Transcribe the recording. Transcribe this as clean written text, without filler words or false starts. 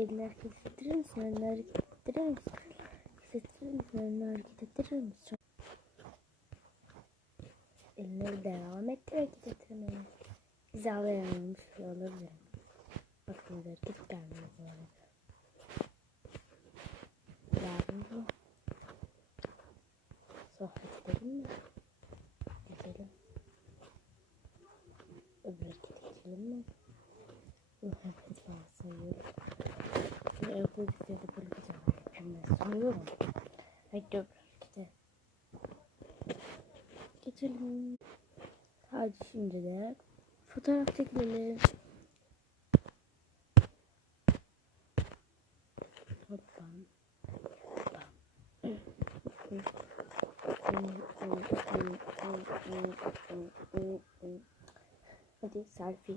Elini hareket ettirir misin? Elini hareket ettirir misin? Elini hareket ettirir misin? Elleri devam ettir hareket ettirmeye. Hizalayamamış olabilir. Bakın hareket gelmiyor bu arada. Yardım. Sohbet edelim mi? Geçelim. Öbür harekete geçelim mi? Hareket falan sayıyorum. Ve pozisyonu böyle güzel hareketler sayıyorum. Hadi öbür harekete geçelim. Hadi şimdi de fotoğraf çekelim. Hoppam. Hadi selfie.